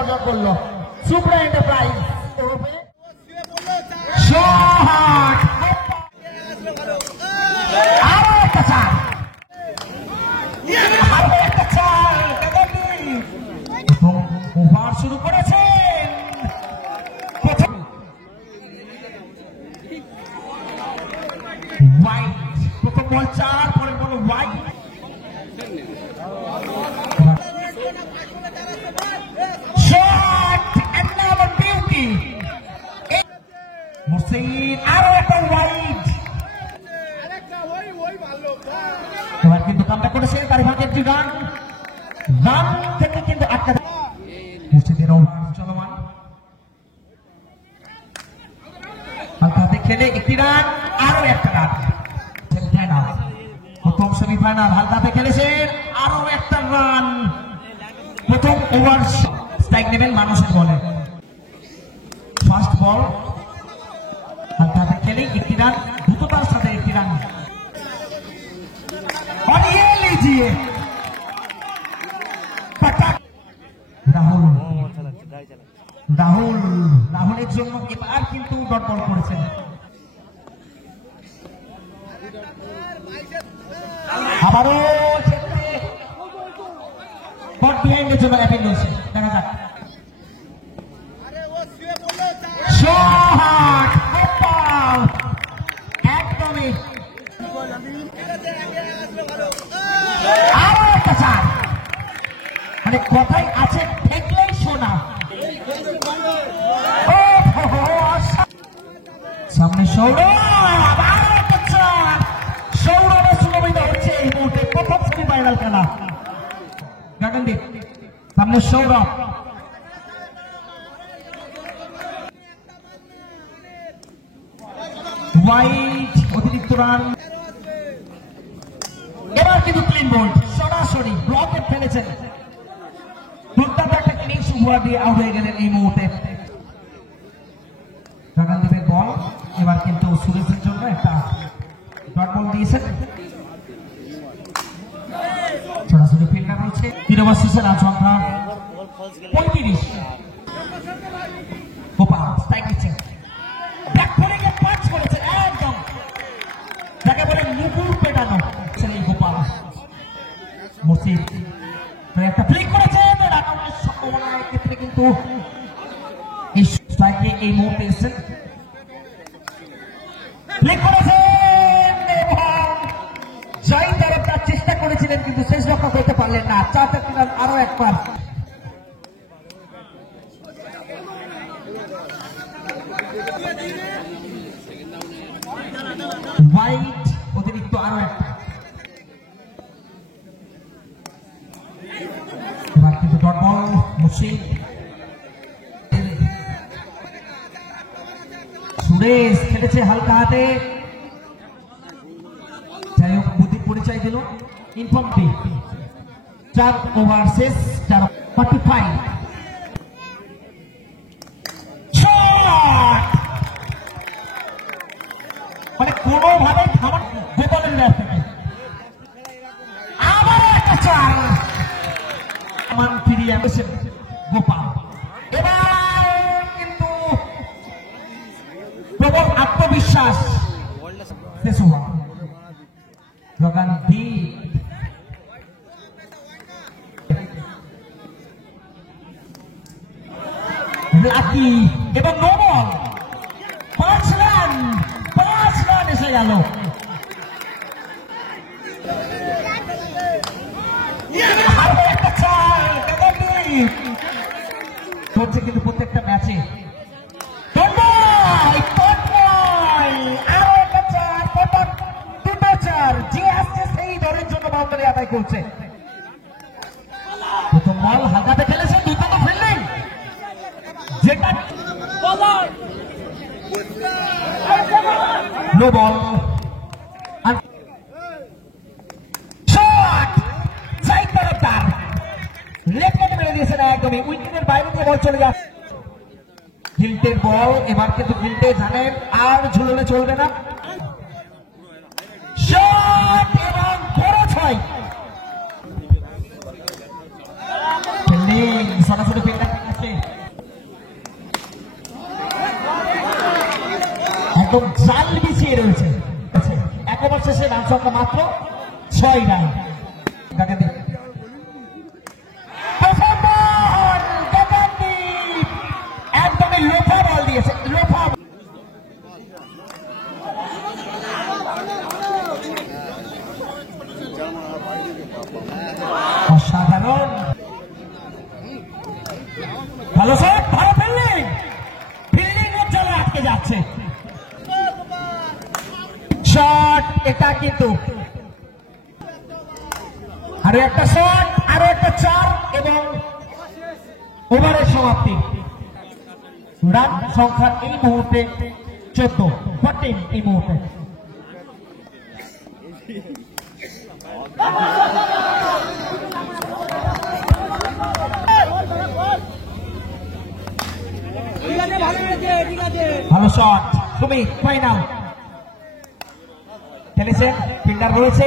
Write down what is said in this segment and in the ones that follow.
অর্জন করলো supra enterprise. Over শুরু করেছেন ওয়াইড, প্রথম বল 4, পরের ball wide. Shot and beauty মুসিন, আরো একটা ওয়াইড। এবার কিন্তু কামব্যাক করেছে তার ভাগে একটি রান থেকে কিন্তু আটকা মুর্শিদের চলমান হালকাতে খেলে একটি রান, আরো একটা রান। প্রথম সেমিফাইনাল হালকাতে খেলেছেন, আরো একটা রান। প্রথম ওভার স্ট্রাইক নেবেন মানুষের বলে। ফার্স্ট বল হালকাতে খেলে একটি রান, দ্রুততার সাথে একটি রান। রাহুলের জন্য এবার কিন্তু ডট বল করেছেন। আবারও বট বিহাইন্ডের জন্য অ্যাপিল রয়েছে, দেখা যাক। একদমই আরো একটা চার, মানে কথাই আছে দেখলেই শোনা। সামনে সৌরভে সুলভিত হচ্ছে এই মুহূর্তে প্রথম সেমিফাইনাল খেলা। গগনদীপ সামনে সৌরভ, ওয়াইড, অতিরিক্ত রান। এবার কিন্তু ক্লিন বোল্ড, সরাসরি ব্লকে ফেলেছেন। দুর্দান্ত একটা ইনিংস উপহার দিয়ে আউট হয়ে গেলেন এই মুহূর্তে। গগনদীপের বল, এবার কিন্তু সুরেশের জন্য একটা ডট বল দিয়েছেন। সরাসরি ফিল্ডার রয়েছে। 3 শেষে রান সংখ্যা 35। গোপাল স্ট্রাইক দিচ্ছেন, ব্যাক করে গিয়ে পাঁচ করেছেন একদম, যাকে বলে মুকুর পেটানো এই গোপাল। মুর্শিদ একটা প্লে করেছেন, রান আউটের সম্ভাবনার ক্ষেত্রে কিন্তু এই স্ট্রাইকে এই মুহূর্তে এসেছেন। প্লে করেছেন এবং জয় তারক তার চেষ্টা করেছিলেন কিন্তু শেষ রক্ষা করতে পারলেন না। 4 রান, আরো একবার। ওয়াইড, অতিরিক্ত আরো একটা। এবার কিন্তু ডট বল মুর্শিদ। সুরেশ খেলেছে হালকা হাতে, যাই হোক বুদ্ধির পরিচয় দিল। ইনফর্ম 4 ওভার শেষ, 45। মানে কোনোভাবে থামান গোপালের ল্যাব থেকে আবার একটা 4 মান ফিরিয়ে এসেছেন গোপাল। এবার কিন্তু প্রবল আত্মবিশ্বাস শেষ হওয়া। গগনদীপ লাকি এবং নো বল, 5 রান এসে গেল। চলছে কিন্তু প্রত্যেকটা ম্যাচে। যে আসছে সেই দলের জন্য বাউন্ডারি আদায় করছে। প্রথম বল হালকাতে খেলেছে, দুর্দান্ত ফিল্ডিং, যেটা no ball. Shot side Tarafdar লেফটে মেরে দিয়েছেন একদমই, উইকেটের বাইরে দিয়ে বল চলে যাচ্ছে। গিল্টের বল, এবার কিন্তু গিল্টে জানেন আর ঝুললে চলবে না। শট এবং বড় 6। সরাসরি ফিল্ডার যাচ্ছে, একদম জাল বিছিয়ে রয়েছে। এক ওভার শেষে রান সংখ্যা মাত্র 6 রান। একদমই লোফা বল দিয়েছে, লোফা। অসাধারণ ভালো শট, ভালো ফিল্ডিং, ফিল্ডিং এর জলে আটকে যাচ্ছে শট। এটা কিন্তু আরো একটা শট, আরো একটা 4 এবং ওভারের সমাপ্তি। রান সংখ্যা এই মুহূর্তে 14 এই মুহূর্তে। ভালো শট, তুমি ফাইনাল খেলেছেন, ফিল্ডার রয়েছে,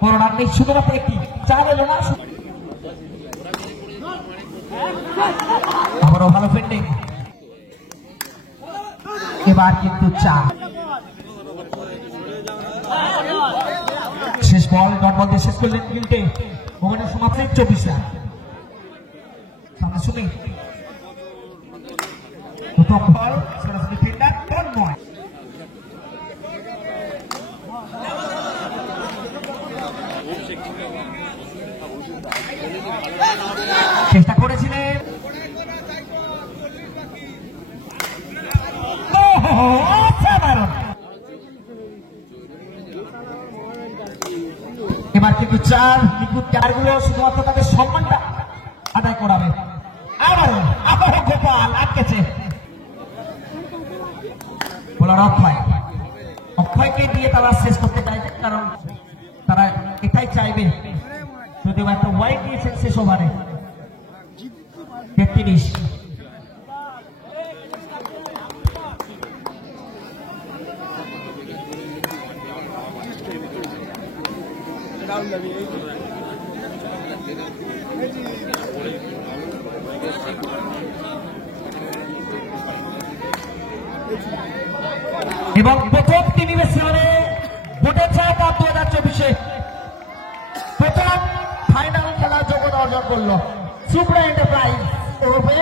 বড় রান নেই, শুধুমাত্র একটি 4 এলো না। আবারও ভালো ফিল্ডিং, এবার কিন্তু 4। শেষ বল, ডট বল দিয়ে শেষ করলেন মিল্টে। ওভারের সমাপ্তি 24 রান। সামনে সুমি, প্রথম বল সরাসরি ফিল্ডার তন্ময়। চেষ্টা করেছিলেন, এবার কিন্তু 4 নিখুঁত 4 গুলো শুধুমাত্র তাদের সম্মানটা আদায় করাবে। আবারও গোপাল আটকেছে, বোলার অক্ষয়কে দিয়ে তারা শেষ করতে চাইছে, কারণ তারা এটাই চাইবে। যদিও একটা ওয়াইড দিয়েছেন শেষ ওভারে 33। এবং প্রথম তিনি বেশি ভোটের ছায়া কাপ 2024-এ প্রথম ফাইনাল খেলার যোগ্যতা অর্জন করলো সুপ্রা এন্টারপ্রাইজ ওরফে